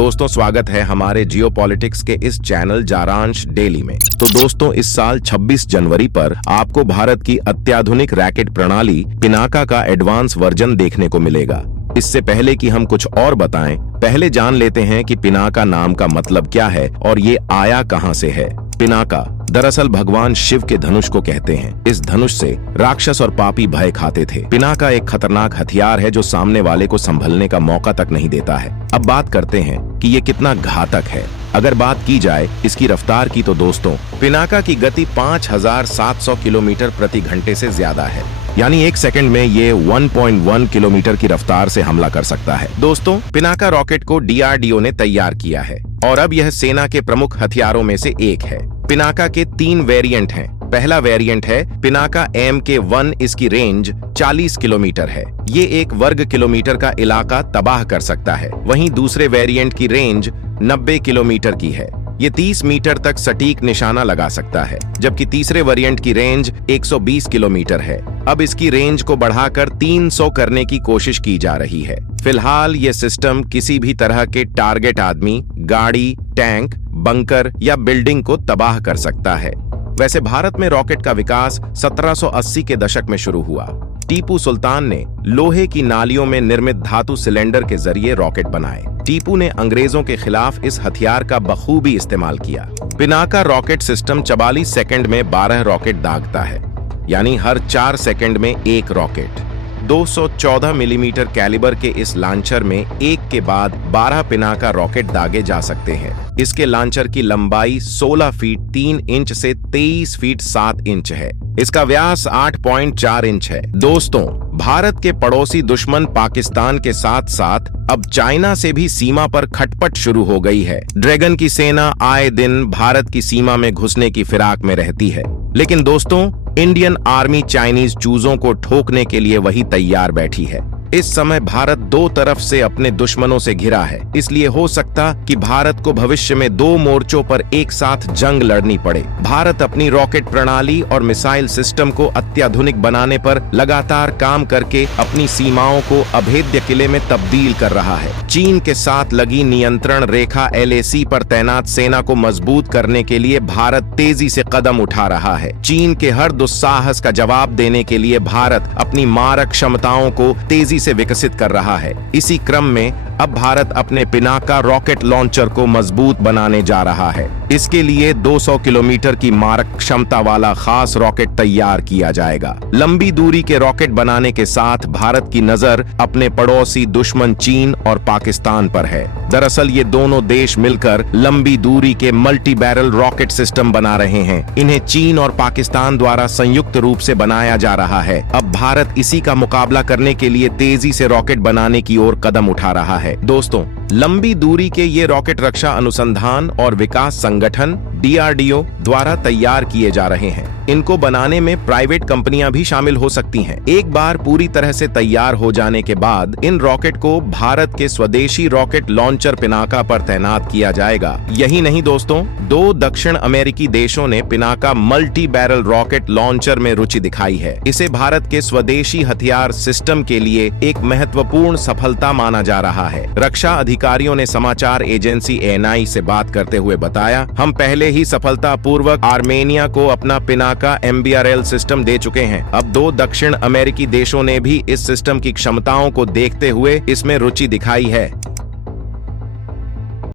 दोस्तों स्वागत है हमारे जियोपॉलिटिक्स के इस चैनल जारांश डेली में। तो दोस्तों इस साल 26 जनवरी पर आपको भारत की अत्याधुनिक रैकेट प्रणाली पिनाका का एडवांस वर्जन देखने को मिलेगा। इससे पहले कि हम कुछ और बताएं, पहले जान लेते हैं कि पिनाका नाम का मतलब क्या है और ये आया कहां से है। पिनाका दरअसल भगवान शिव के धनुष को कहते हैं। इस धनुष से राक्षस और पापी भय खाते थे। पिनाका एक खतरनाक हथियार है जो सामने वाले को संभलने का मौका तक नहीं देता है। अब बात करते हैं कि ये कितना घातक है। अगर बात की जाए इसकी रफ्तार की तो दोस्तों पिनाका की गति 5700 किलोमीटर प्रति घंटे से ज्यादा है, यानी एक सेकंड में ये 1.1 किलोमीटर की रफ्तार से हमला कर सकता है। दोस्तों पिनाका रॉकेट को DRDO ने तैयार किया है और अब यह सेना के प्रमुख हथियारों में से एक है। पिनाका के 3 वेरिएंट हैं। पहला वेरिएंट है पिनाका MK1। इसकी रेंज 40 किलोमीटर है। ये 1 वर्ग किलोमीटर का इलाका तबाह कर सकता है। वहीं दूसरे वेरिएंट की रेंज 90 किलोमीटर की है। ये 30 मीटर तक सटीक निशाना लगा सकता है, जबकि तीसरे वेरिएंट की रेंज 120 किलोमीटर है। अब इसकी रेंज को बढ़ाकर 300 करने की कोशिश की जा रही है। फिलहाल ये सिस्टम किसी भी तरह के टारगेट आदमी, गाड़ी, टैंक, बंकर या बिल्डिंग को तबाह कर सकता है। वैसे भारत में रॉकेट का विकास 1780 के दशक में शुरू हुआ। टीपू सुल्तान ने लोहे की नालियों में निर्मित धातु सिलेंडर के जरिए रॉकेट बनाए। टीपू ने अंग्रेजों के खिलाफ इस हथियार का बखूबी इस्तेमाल किया। पिनाका रॉकेट सिस्टम 44 सेकंड में 12 रॉकेट दागता है, यानी हर 4 सेकंड में 1 रॉकेट। 214 मिलीमीटर कैलिबर के इस लॉन्चर में एक के बाद 12 पिनाका रॉकेट दागे जा सकते हैं। इसके लॉन्चर की लंबाई 16 फीट 3 इंच से 23 फीट 7 इंच है। इसका व्यास 8.4 इंच है। दोस्तों भारत के पड़ोसी दुश्मन पाकिस्तान के साथ साथ अब चाइना से भी सीमा पर खटपट शुरू हो गई है। ड्रैगन की सेना आए दिन भारत की सीमा में घुसने की फिराक में रहती है, लेकिन दोस्तों इंडियन आर्मी चाइनीज चूजों को ठोकने के लिए वही तैयार बैठी है। इस समय भारत 2 तरफ से अपने दुश्मनों से घिरा है, इसलिए हो सकता कि भारत को भविष्य में 2 मोर्चों पर एक साथ जंग लड़नी पड़े। भारत अपनी रॉकेट प्रणाली और मिसाइल सिस्टम को अत्याधुनिक बनाने पर लगातार काम करके अपनी सीमाओं को अभेद्य किले में तब्दील कर रहा है। चीन के साथ लगी नियंत्रण रेखा LAC पर तैनात सेना को मजबूत करने के लिए भारत तेजी से कदम उठा रहा है। चीन के हर दुस्साहस का जवाब देने के लिए भारत अपनी मारक क्षमताओं को तेजी से विकसित कर रहा है। इसी क्रम में अब भारत अपने पिनाका रॉकेट लॉन्चर को मजबूत बनाने जा रहा है। इसके लिए 200 किलोमीटर की मारक क्षमता वाला खास रॉकेट तैयार किया जाएगा। लंबी दूरी के रॉकेट बनाने के साथ भारत की नजर अपने पड़ोसी दुश्मन चीन और पाकिस्तान पर है। दरअसल ये दोनों देश मिलकर लंबी दूरी के मल्टी बैरल रॉकेट सिस्टम बना रहे हैं। इन्हें चीन और पाकिस्तान द्वारा संयुक्त रूप से बनाया जा रहा है। अब भारत इसी का मुकाबला करने के लिए तेजी से रॉकेट बनाने की ओर कदम उठा रहा है। दोस्तों लंबी दूरी के ये रॉकेट रक्षा अनुसंधान और विकास संगठन DRDO द्वारा तैयार किए जा रहे हैं। इनको बनाने में प्राइवेट कंपनियां भी शामिल हो सकती हैं। एक बार पूरी तरह से तैयार हो जाने के बाद इन रॉकेट को भारत के स्वदेशी रॉकेट लॉन्चर पिनाका पर तैनात किया जाएगा। यही नहीं दोस्तों, 2 दक्षिण अमेरिकी देशों ने Pinaka multi barrel rocket launcher में रुचि दिखाई है। इसे भारत के स्वदेशी हथियार सिस्टम के लिए एक महत्वपूर्ण सफलता माना जा रहा है। रक्षा अधिकारियों ने समाचार एजेंसी ANI से बात करते हुए बताया, हम पहले ही सफलतापूर्वक आर्मेनिया को अपना पिनाका MBRL सिस्टम दे चुके हैं। अब 2 दक्षिण अमेरिकी देशों ने भी इस सिस्टम की क्षमताओं को देखते हुए इसमें रुचि दिखाई है।